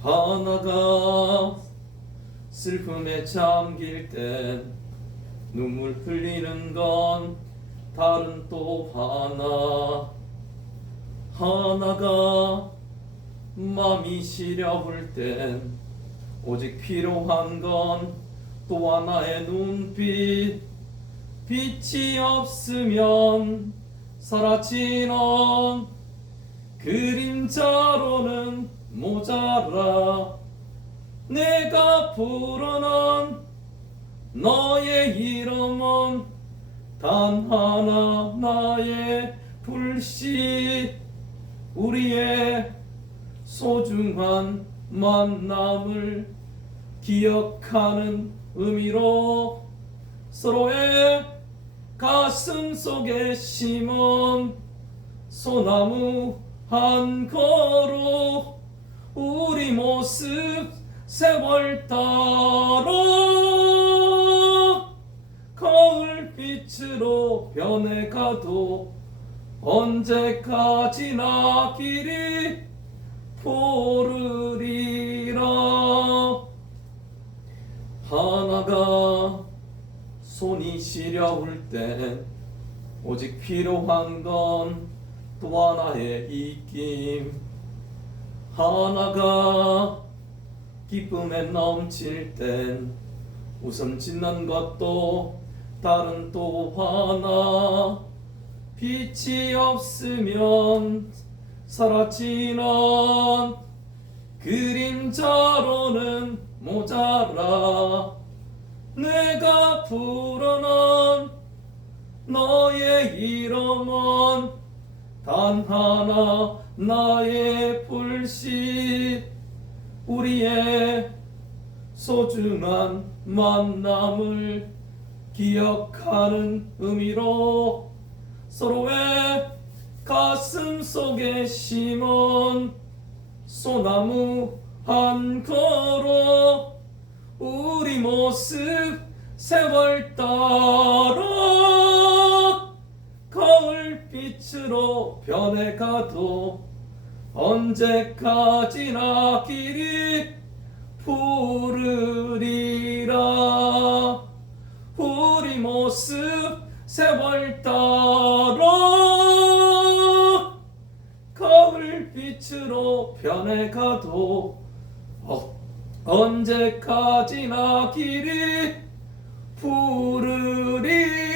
하나가 슬픔에 잠길 땐 눈물 흘리는 건 다른 또 하나. 하나가 맘이 시려울 땐 오직 필요한 건 또 하나의 눈빛. 빛이 없으면 사라지는 그림자로는 모자라. 내가 부르는 너의 이름은 단 하나 나의 불씨. 우리의 소중한 만남을 기억하는 의미로 서로의 가슴 속에 심은 소나무 한 그루 우리 모습 세월 따라 거울빛으로 변해가도 언제까지나 길이 부르리라. 하나가 손이 시려울 땐 오직 필요한 건 또 하나의 입김 하나가 기쁨에 넘칠 땐 웃음 짓는 것도 다른 또 하나. 빛이 없으면 사라지는 그림자로는 모자라. 내가 부르는 너의 이름은 단 하나 나의 불씨 우리의 소중한 만남을 기억하는 의미로 서로의 가슴 속에 심은 소나무 한 그루 우리 모습 세월 따라 거울빛으로 변해가도 언제까지나 길이 부르리라. 우리 모습 세월 따라 거울빛으로 변해가도 어, 언제까지나 길이 부르리라